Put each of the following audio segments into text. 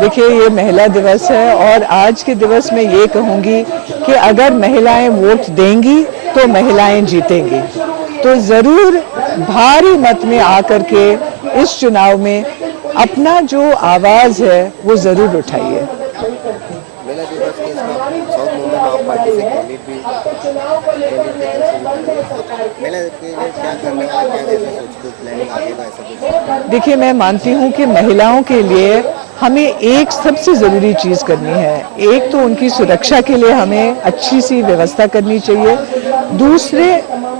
देखिए, ये महिला दिवस है और आज के दिवस में ये कहूँगी कि अगर महिलाएं वोट देंगी तो महिलाएं जीतेंगी। तो ज़रूर भारी मत में आकर के इस चुनाव में अपना जो आवाज़ है वो ज़रूर उठाइए। महिला दिवस के साउथ मुंबई में आप पार्टी से कैंडिडेट भी महिला के लिए क्या करने वाला, क्या जैसा सोचते हो, प्लानिंग आगे का ऐसा कुछ? देखिए, मैं मानती हूँ कि महिलाओं के लिए हमें एक सबसे ज़रूरी चीज़ करनी है। एक तो उनकी सुरक्षा के लिए हमें अच्छी सी व्यवस्था करनी चाहिए। दूसरे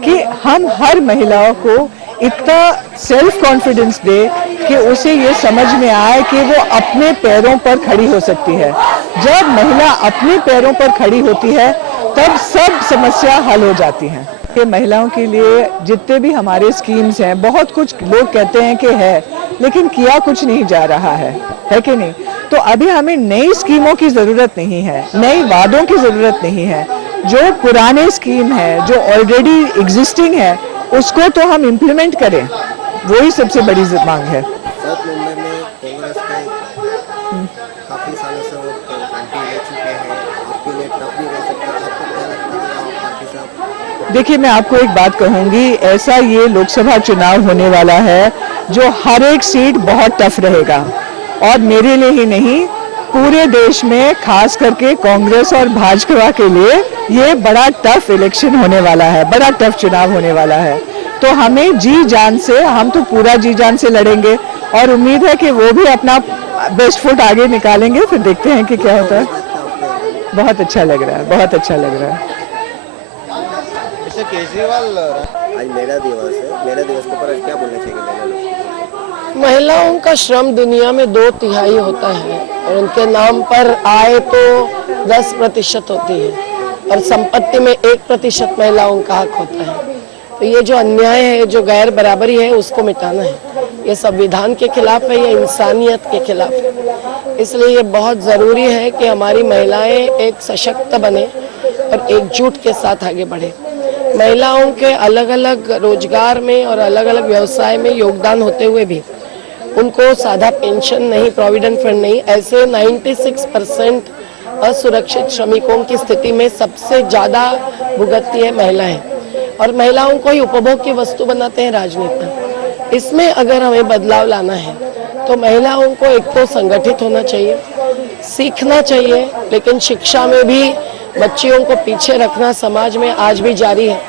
कि हम हर महिलाओं को इतना सेल्फ कॉन्फिडेंस दे कि उसे ये समझ में आए कि वो अपने पैरों पर खड़ी हो सकती है। जब महिला अपने पैरों पर खड़ी होती है तब सब समस्या हल हो जाती हैं। कि महिलाओं के लिए जितने भी हमारे स्कीम्स हैं, बहुत कुछ लोग कहते हैं कि है, लेकिन किया कुछ नहीं जा रहा है कि नहीं? तो अभी हमें नई स्कीमों की ज़रूरत नहीं है, नई वादों की ज़रूरत नहीं है। जो पुराने स्कीम है, जो ऑलरेडी एग्जिस्टिंग है, उसको तो हम इम्प्लीमेंट करें, वही सबसे बड़ी मांग है। साउथ मुंबई में कांग्रेस के काफी सालों से वो एंटी रह चुके हैं, आपके लिए टफ भी रह सकता है। आपको क्या लगता है आप पार्टी से? देखिए, मैं आपको एक बात कहूँगी, ऐसा ये लोकसभा चुनाव होने वाला है जो हर एक सीट बहुत टफ रहेगा और मेरे लिए ही नहीं, पूरे देश में खास करके कांग्रेस और भाजपा के लिए ये बड़ा टफ इलेक्शन होने वाला है, बड़ा टफ चुनाव होने वाला है। तो हमें जी जान से, हम तो पूरा जी जान से लड़ेंगे और उम्मीद है कि वो भी अपना बेस्ट फुट आगे निकालेंगे। फिर देखते हैं कि क्या होता है। बहुत अच्छा लग रहा है, बहुत अच्छा लग रहा है। केजरीवाल आज महिला दिवस है, महिला दिवस के ऊपर क्या बोलना चाहिए महिला लोग? महिलाओं का श्रम दुनिया में 2/3 होता है और उनके नाम पर आय तो 10% होती है और संपत्ति में 1% महिलाओं का हक होता है। तो ये जो अन्याय है, जो गैर बराबरी है, उसको मिटाना है। ये संविधान के खिलाफ है, ये इंसानियत के खिलाफ है। इसलिए ये बहुत ज़रूरी है कि हमारी महिलाएं एक सशक्त बने और एकजुट के साथ आगे बढ़े। महिलाओं के अलग अलग रोजगार में और अलग अलग व्यवसाय में योगदान होते हुए भी उनको सादा पेंशन नहीं, प्रोविडेंट फंड नहीं, ऐसे 96% असुरक्षित श्रमिकों की स्थिति में सबसे ज़्यादा भुगतती है महिलाएं और महिलाओं को ही उपभोग की वस्तु बनाते हैं राजनीति। इसमें अगर हमें बदलाव लाना है तो महिलाओं को एक तो संगठित होना चाहिए, सीखना चाहिए, लेकिन शिक्षा में भी बच्चियों को पीछे रखना समाज में आज भी जारी है।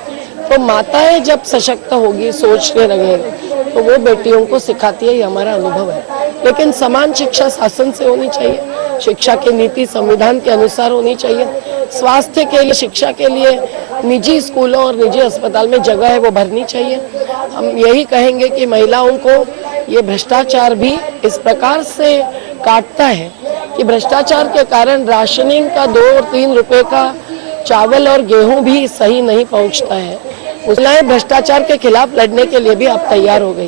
तो माताएं जब सशक्त होगी, सोचने लगेंगी, तो वो बेटियों को सिखाती है, ये हमारा अनुभव है। लेकिन समान शिक्षा शासन से होनी चाहिए, शिक्षा की नीति संविधान के अनुसार होनी चाहिए। स्वास्थ्य के लिए, शिक्षा के लिए निजी स्कूलों और निजी अस्पताल में जगह है वो भरनी चाहिए। हम यही कहेंगे कि महिलाओं को ये भ्रष्टाचार भी इस प्रकार से काटता है कि भ्रष्टाचार के कारण राशनिंग का 2 और 3 रुपए का चावल और गेहूं भी सही नहीं पहुंचता है। महिलाएं भ्रष्टाचार के खिलाफ लड़ने के लिए भी अब तैयार हो गई।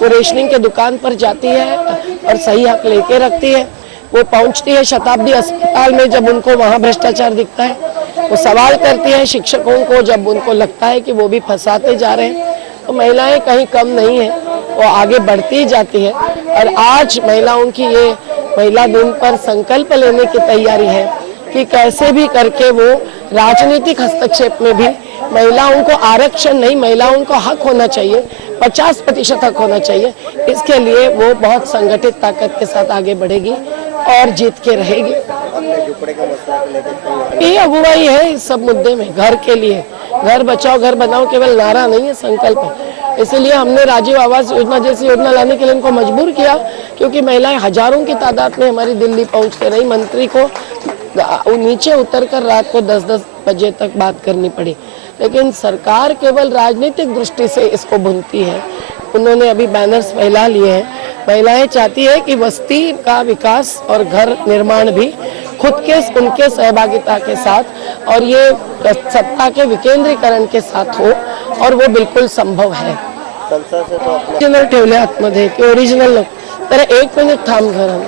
वो रेशनिंग के दुकान पर जाती है और सही हक लेके रखती है। वो पहुंचती है शताब्दी अस्पताल में जब उनको वहाँ भ्रष्टाचार दिखता है, वो सवाल करती है शिक्षकों को जब उनको लगता है कि वो भी फंसाते जा रहे हैं। तो महिलाएं कहीं कम नहीं है, वो आगे बढ़ती जाती है। और आज महिलाओं की ये महिला दिन पर संकल्प लेने की तैयारी है कि कैसे भी करके वो राजनीतिक हस्तक्षेप में भी महिलाओं को आरक्षण नहीं, महिलाओं को हक होना चाहिए, 50% हक होना चाहिए। इसके लिए वो बहुत संगठित ताकत के साथ आगे बढ़ेगी और जीत के रहेगी। ये अगुवाई है इस सब मुद्दे में। घर के लिए, घर बचाओ घर बनाओ केवल नारा नहीं है, संकल्प है। इसीलिए हमने राजीव आवास योजना जैसी योजना लाने के लिए इनको मजबूर किया, क्योंकि महिलाएं हजारों की तादाद में हमारी दिल्ली पहुंचते रही। मंत्री को नीचे उतरकर रात को 10-10 बजे तक बात करनी पड़ी, लेकिन सरकार केवल राजनीतिक दृष्टि से इसको भूनती है। उन्होंने अभी बैनर्स फैला लिए हैं। महिलाएं चाहती है कि बस्ती का विकास और घर निर्माण भी खुद के उनके सहभागिता के साथ और ये सत्ता के विकेंद्रीकरण के साथ हो, और वो बिल्कुल संभव है। ओरिजिनल ठेवले आतमध्ये की ओरिजिनल तर 1 मिनिट थांब घर,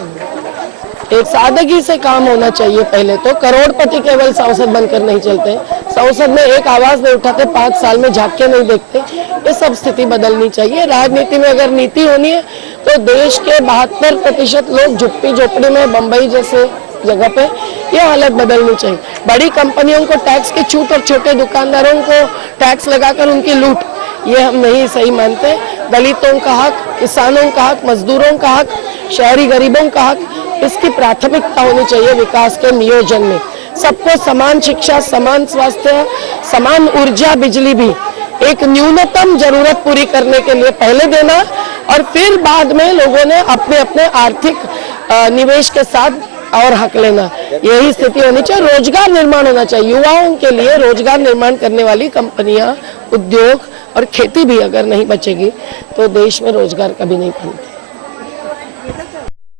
एक सादगी से काम होना चाहिए। पहले तो करोड़पति केवल संसद बनकर नहीं चलते, संसद में एक आवाज नहीं उठाते, 5 साल में झांक के नहीं देखते। ये सब स्थिति बदलनी चाहिए। राजनीति में अगर नीति होनी है, तो देश के 72% लोग झुप्पी झोपड़ी में, बंबई जैसे जगह पे, ये हालत बदलनी चाहिए। बड़ी कंपनियों को टैक्स की छूट और छोटे दुकानदारों को टैक्स लगाकर उनकी लूट, ये हम नहीं सही मानते। दलितों का हक, किसानों का हक, मजदूरों का हक, शहरी गरीबों का हक, इसकी प्राथमिकता होनी चाहिए विकास के नियोजन में। सबको समान शिक्षा, समान स्वास्थ्य, समान ऊर्जा, बिजली भी एक न्यूनतम जरूरत पूरी करने के लिए पहले देना, और फिर बाद में लोगों ने अपने अपने आर्थिक निवेश के साथ और हक लेना, यही स्थिति होनी चाहिए। रोजगार निर्माण होना चाहिए युवाओं के लिए। रोजगार निर्माण करने वाली कंपनियां, उद्योग और खेती भी अगर नहीं बचेगी तो देश में रोजगार कभी नहीं बनते।